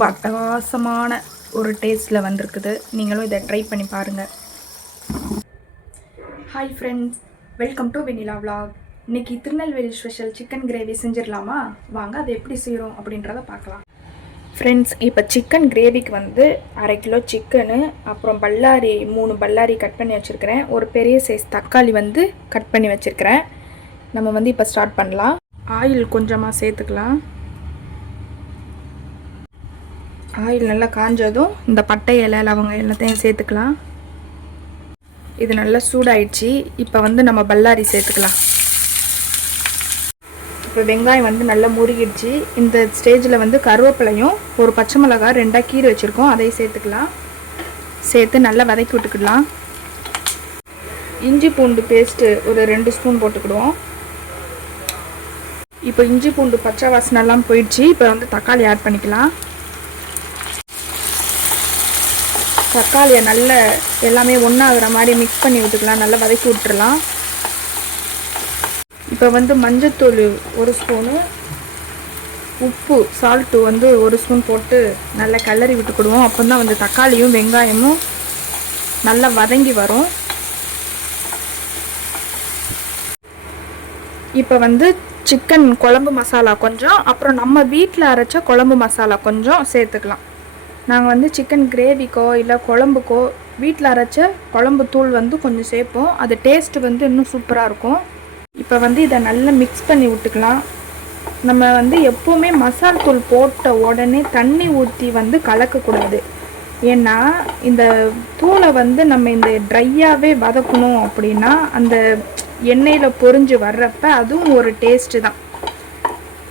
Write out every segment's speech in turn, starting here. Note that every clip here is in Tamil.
ரொம்ப அட்டகாசமான ஒரு டேஸ்ட்டில் வந்திருக்குது. நீங்களும் இதை ட்ரை பண்ணி பாருங்கள். Hi friends, welcome to Vennila vlog. இன்றைக்கி திருநெல்வேலி ஸ்பெஷல் சிக்கன் கிரேவி செஞ்சிடலாமா? வாங்க அதை எப்படி செய்கிறோம் அப்படின்றத பார்க்கலாம். ஃப்ரெண்ட்ஸ், இப்போ சிக்கன் கிரேவிக்கு வந்து 1/2 கிலோ சிக்கனு, அப்புறம் பல்லாரி 3 பல்லாரி கட் பண்ணி வச்சுருக்கிறேன். ஒரு பெரிய சைஸ் தக்காளி வந்து கட் பண்ணி வச்சுருக்கிறேன். நம்ம வந்து இப்போ ஸ்டார்ட் பண்ணலாம். ஆயில் கொஞ்சமாக சேர்த்துக்கலாம். ஆயில் நல்லா காஞ்சதும் இந்த பட்டை இலை லவங்க எல்லாத்தையும் சேர்த்துக்கலாம். இது நல்லா சூடாயிடுச்சு. இப்போ வந்து நம்ம பல்லாரி சேர்த்துக்கலாம். இப்போ வெங்காயம் வந்து நல்லா முருகிடுச்சு. இந்த ஸ்டேஜில் வந்து கருவேப்பிலையும் ஒரு பச்சை மிளகாய் 2 கீரை வச்சுருக்கோம், அதையும் சேர்த்துக்கலாம். சேர்த்து நல்லா வதக்கி விட்டுக்கலாம். இஞ்சி பூண்டு பேஸ்ட்டு ஒரு 2 ஸ்பூன் போட்டுக்கிடுவோம். இப்போ இஞ்சி பூண்டு பச்சை வாசனைலாம் போயிடுச்சு. இப்போ வந்து தக்காளி ஆட் பண்ணிக்கலாம். தக்காளியை நல்ல எல்லாமே ஒன்றாகிற மாதிரி மிக்ஸ் பண்ணி விட்டுக்கலாம். நல்லா வதக்கி விட்டுறலாம். இப்போ வந்து மஞ்சத்தூள் 1 ஸ்பூனு, உப்பு சால்ட்டு வந்து 1 ஸ்பூன் போட்டு நல்லா கிளறி விட்டுக்கிடுவோம். அப்போ தான் வந்து தக்காளியும் வெங்காயமும் நல்லா வதங்கி வரும். இப்போ வந்து சிக்கன் குழம்பு மசாலா கொஞ்சம், அப்புறம் நம்ம வீட்டில் அரைச்ச குழம்பு மசாலா கொஞ்சம் சேர்த்துக்கலாம். நாங்கள் வந்து சிக்கன் கிரேவிக்கோ இல்லை குழம்புக்கோ வீட்டில் அரைச்ச குழம்பு தூள் வந்து கொஞ்சம் சேர்ப்போம். அது டேஸ்ட்டு வந்து இன்னும் சூப்பராக இருக்கும். இப்போ வந்து இதை நல்லா மிக்ஸ் பண்ணி விட்டுக்கலாம். நம்ம வந்து எப்போவுமே மசால் தூள் போட்ட உடனே தண்ணி ஊற்றி வந்து கலக்கக்கூடாது. ஏன்னா இந்த தூளை வந்து நம்ம இந்த ட்ரையாகவே வதக்கணும் அப்படின்னா அந்த எண்ணெயில் பொரிஞ்சு வர்றப்ப அதுவும் ஒரு டேஸ்ட்டு தான்.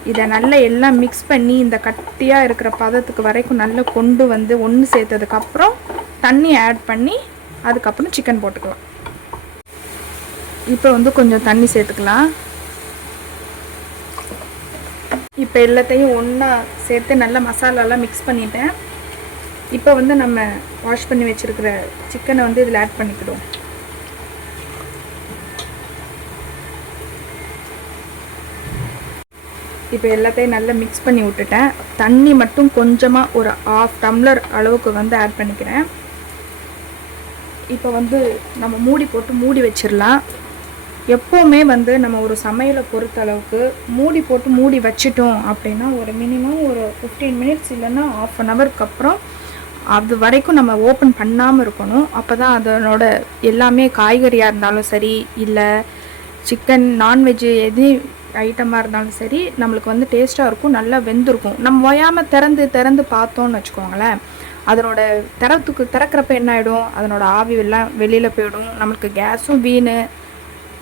இதை நல்லா எல்லாம் மிக்ஸ் பண்ணி இந்த கட்டியாக இருக்கிற பதத்துக்கு வரைக்கும் நல்லா கொண்டு வந்து ஒன்று சேர்த்ததுக்கப்புறம் தண்ணி ஆட் பண்ணி அதுக்கப்புறம் சிக்கன் போட்டுக்கலாம். இப்போ வந்து கொஞ்சம் தண்ணி சேர்த்துக்கலாம். இப்போ எல்லாத்தையும் ஒன்றா சேர்த்து நல்லா மசாலாலாம் மிக்ஸ் பண்ணிட்டேன். இப்போ வந்து நம்ம வாஷ் பண்ணி வச்சுருக்கிற சிக்கனை வந்து இதில் ஆட் பண்ணிக்கிடுவோம். இப்போ எல்லாத்தையும் நல்லா மிக்ஸ் பண்ணி விட்டுட்டேன். தண்ணி மட்டும் கொஞ்சமாக ஒரு 1/2 டம்ளர் அளவுக்கு வந்து ஆட் பண்ணிக்கிறேன். இப்போ வந்து நம்ம மூடி போட்டு மூடி வச்சிடலாம். எப்போவுமே வந்து நம்ம ஒரு சமையலை பொறுத்த அளவுக்கு மூடி போட்டு மூடி வச்சிட்டோம் அப்படின்னா ஒரு மினிமம் ஒரு 15 மினிட்ஸ் இல்லைன்னா 1/2 ஹவருக்கு அப்புறம் அது வரைக்கும் நம்ம ஓப்பன் பண்ணாமல் இருக்கணும். அப்போ தான் அதனோட எல்லாமே காய்கறியாக இருந்தாலும் சரி, இல்லை சிக்கன் நான்வெஜ்ஜு எது ஐட்டமாக இருந்தாலும் சரி, நம்மளுக்கு வந்து டேஸ்ட்டாக இருக்கும், நல்லா வெந்திருக்கும். நம்ம ஓயாமல் திறந்து பார்த்தோன்னு வச்சுக்கோங்களேன், அதனோட திறக்கிறப்ப என்ன ஆகிடும், அதனோட ஆவி எல்லாம் வெளியில் போயிடும். நம்மளுக்கு கேஸும் வீணு.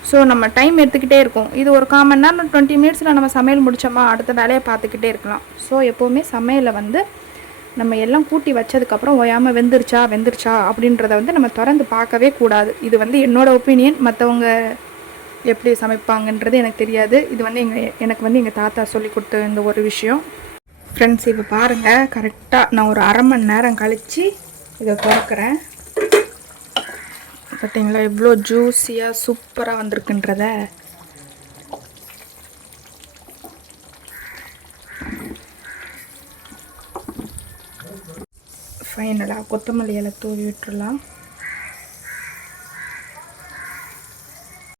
ஸோ நம்ம டைம் எடுத்துக்கிட்டே இருக்கும். இது ஒரு 1/4 மணி நேரம் 20 மினிட்ஸில் நம்ம சமையல் முடித்தோமா அடுத்த வேலையை பார்த்துக்கிட்டே இருக்கலாம். ஸோ எப்போவுமே சமையலை வந்து நம்ம எல்லாம் கூட்டி வச்சதுக்கப்புறம் ஓயாமல் வெந்துருச்சா அப்படின்றத வந்து நம்ம திறந்து பார்க்கவே கூடாது. இது வந்து என்னோடய ஒப்பீனியன். மற்றவங்க எப்படி சமைப்பாங்கன்றது எனக்கு தெரியாது. இது வந்து எனக்கு வந்து எங்கள் தாத்தா சொல்லி கொடுத்த இந்த ஒரு விஷயம். ஃப்ரெண்ட்ஸ், இப்போ பாருங்கள், கரெக்டாக நான் ஒரு 1/2 மணி நேரம் கழித்து இதை திறக்கிறேன். பார்த்தீங்களா எவ்வளோ ஜூஸியாக சூப்பராக வந்திருக்குன்றத. ஃபைனலாக கொத்தமல்லி இலை தூவி விட்டுடலாம்.